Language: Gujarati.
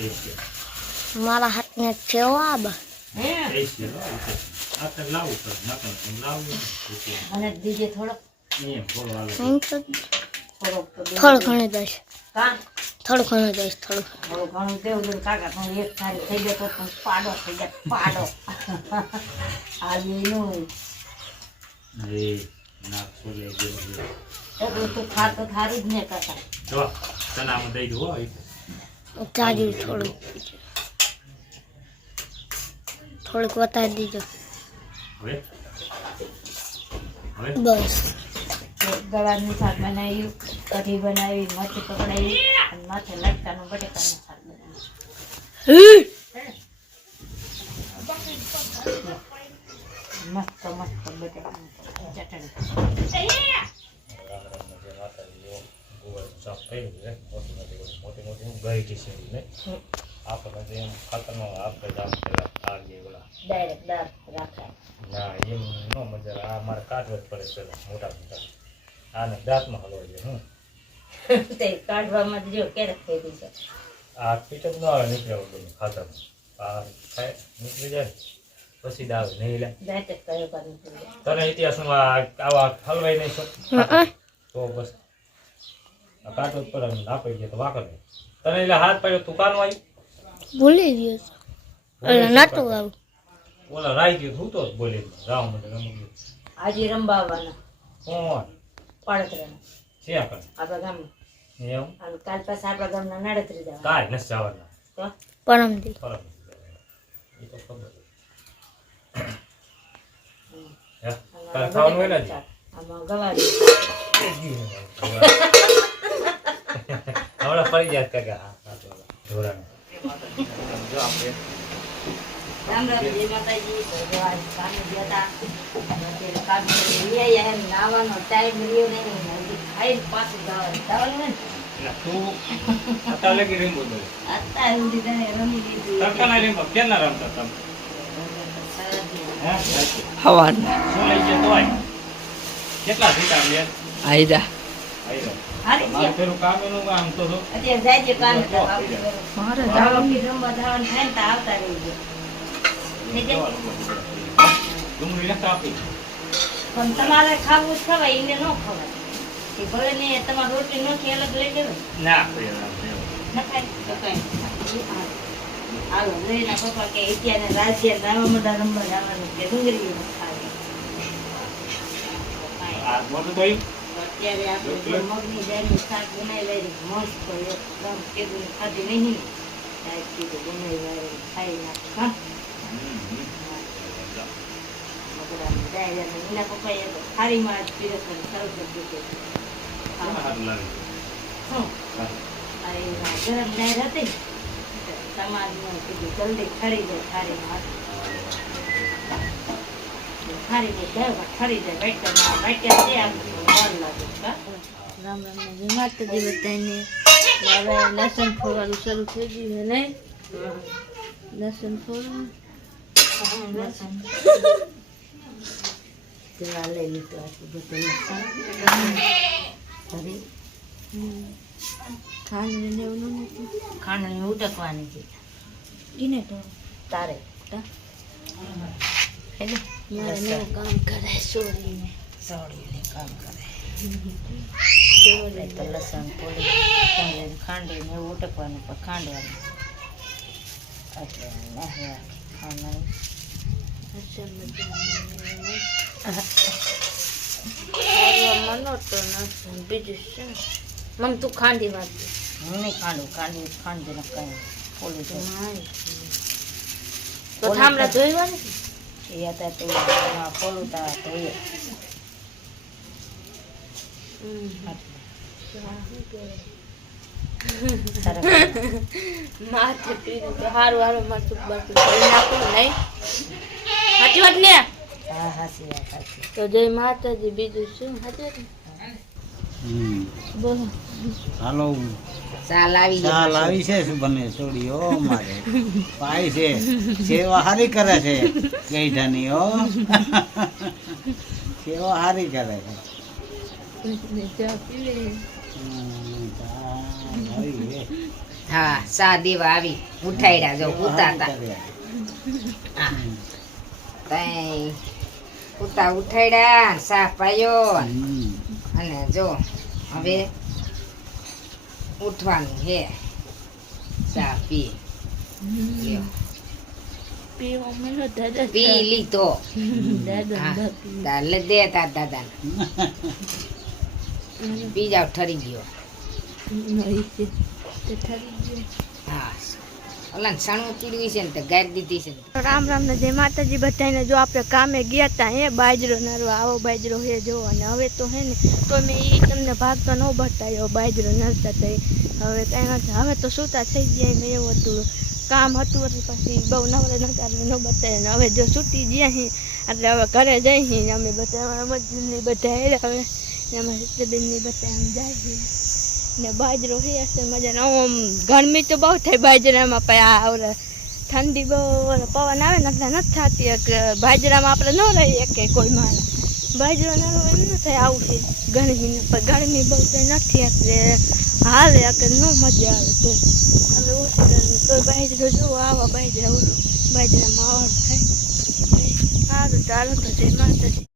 છે મારા હાથને કેવા બા હે તેજ છે હો, હિતેશ આ તો લાવું તો નકર તો લાવું નહીં. હિતેશ. મને દીજે થોડોક એમ થોડું આવે થોડોક થોડું ઘણું દઈશ કાં થોડું ઘણું દઈશ થોડું થોડું ઘણું દેવું જોઈએ કાકા પણ એક થાળી થઈ જાય તો પણ પાડો થઈ જાય પાડો આવીનું એ નાખો લઈ છે. એટલું તો ખાતો જ ને કાકા. જો ચણામાં દઈ દઉં હો થોડું થોડુંક. વધારી દીજો. હવે? હવે? બસ. ગળાનું શાક બનાવ્યું કઢી બનાવી મરચી પકડાવી અને માથે લટકાનું બટેકાનું શાક બનાવ્યું. મસ્ત મસ્ત બટેકાનું. ચટણી. સાફ થઈ ગયું છે મોટી મોટી મોટી મોટી ગઈ છે ને આપણે તો એમ ખાતરનો આપણે જ આમ પેલા આગે ઓલા ડાયરેક્ટ દાળ રાખાય ના એમ નો મજા આવે. આ મારે કાઢવો જ પડે પેલા મોટા મોટા આને દાંતમાં હલવા જોઈએ હું તે કાઢવામાં તો જો ક્યારેક થઈ ગઈ છે આ પીટ જ ન આવે નીકળે બધું ખાતરમાં આ ખાય નીકળી જાય ને પછી દાવ નહીં લે દાંત જ કયો કરવું જોઈએ તને ઇતિહાસમાં આ- આવા હલવાઈ નહીં છો હં. તો બસ આ પડે ને આપી દે તો વાકર. તને એટલે હાથ પાડ્યો તું કાનો આવી ભૂલી ગયો. એટલે નતું આવું ઓલા રાઈ ગયો તું તો બોલી રામ મને રમી ગયો. આજે રંબાવાના કોણ? પાડતરા છે આપણે આપણા ગામમાં એમ અને કાલ પાસે આપણા ગામના નડતરી જવાના. કાલ નસ જવાના. તો? પરમદી. ફરક એ તો ખબર હે? કાલ ખાવાનું હોય ને? આમાં ગવારી. હમણાં ફરી. જો આપણે રામ રામ જય માતાજી ભગવાન કામે ગયા હતા કામ કરી લઈ આવ્યા એમ નાવાનો ટાઈમ રહ્યો નહીં ખાઈને પાછું જવાનું જવાનું હોય ને અત્યારે લગી રીંગું દઉં અત્યાર સુધી તને રમી લીધું તડકાના રીંગો કેમ ના રમતા તમે હવાના શું લઈ ગયા તોય કેટલા સીટા લે આયરા પણ તમારે ખાવું જ ખવાય એને ન ખવાય. એ ભલે ને તમારે રોટલી નોખી અલગ લઈ લેવાય. ના ના ખાય તો કાંઈ હાલો લઈના પપ્પા કે અત્યારે રાજ્ય નાવા મોટા રમવા જવાનું કે ડુંગળી ખાવી. આ મોટું તો ઈ. અત્યારે આપણે મગની દાળનું શાક બનાવી લઈ મસ્ત એકદમ કેદું ખાધી નહીં. શાક કીધું બનાવી લાવી ખાઈ નાખ એના પપ્પાએ તો ખારીમાં જ પીરસવાનું શરૂ કરી દીધું? શું? ગરમ દાળ હતી સમાજમાં કીધું જલ્દી ખરી જાય ખારીમાં ખારી દાળ ખરી જાય બેટ્યા છે આમ. રામ રામ ને જય માતાજી બધાને હવે લસણ ફોડવાનું શરૂ થઈ ગયું છે નહીં લસણ ફોડવાનું તેવા લઈ લીધું આટલું બધું લસણ તારે સળીને કામ કરે તો લસણ થોડી ખાંડીને ઉટકવાનું પણ ખાંડવાનું. એટલે નાહવા ખાવાનું. બીજું શું? મમ તું ખાંડી વાત હું નહીં ખાંડું ખાંડી ખાંડીને કંઈ. ફોલી જાય તો. થાંભલા ધોઈવાની એ હતા તો એમાં તા તો એ માથે હારું જય માતાજી, બીજું શું? હાલો ચાલ આવી ચાલ આવી છે શું બને છોડી ઓ મારે પાય છે સેવા હારી કરે છે ગઈઠાની હો સેવા હારી કરે છે. હા સા દેવા આવી ઉઠાડ્યા જો ઉતારતા હા તઈ ઉતા ઉઠાડ્યા સા પાયો અને જો હવે ઉઠવાનું હે ચા પી પી લીધો દાદા દે તાર દાદા પી જાવ ઠરી ગયો. હા ઓલા સણું ચીડવી છે ને તે ગાડી દીધી છે ને. રામ રામ ને જય માતાજી બધાને જો આપણે કામે ગયા તા હે બાજરો નરવા આવો બાજરો હે જો અને હવે તો હે ને તો મેં એ તમને ભાગ તો ન બતાવ્યો બાજરો નરતા તો હવે કાંઈ નથી હવે તો સૂતા થઈ ગયા ને એવું હતું. કામ હતું એટલે પછી બહુ નવરે નતા ન બતાવ્યું ને હવે જો છૂટી ગયા હી એટલે હવે ઘરે જઈ અમે બધા મજૂરની બધા હવે ને અમારા સિત્તેરબેનની બધા આમ જાય ને બાજરો હે હશે મજાનો. આમ ગરમી તો બહુ થઈ બાજરામાં પછી આ ઓલા ઠંડી બહુ પવન આવે ને નથી થતી. બાજરામાં આપણે ન રહીએ કે કોઈ મારે બાજરો ન હોય એમ ન થાય આવું છે. ગરમી પણ ગરમી બહુ તો નથી, એટલે હાલે કે ન મજા આવે તો. હવે ઓછી ગરમી, તો બાજરો જો આવા બાજરા બાજરામાં આવડ થાય. સારું ચાલો તો જય માતાજી.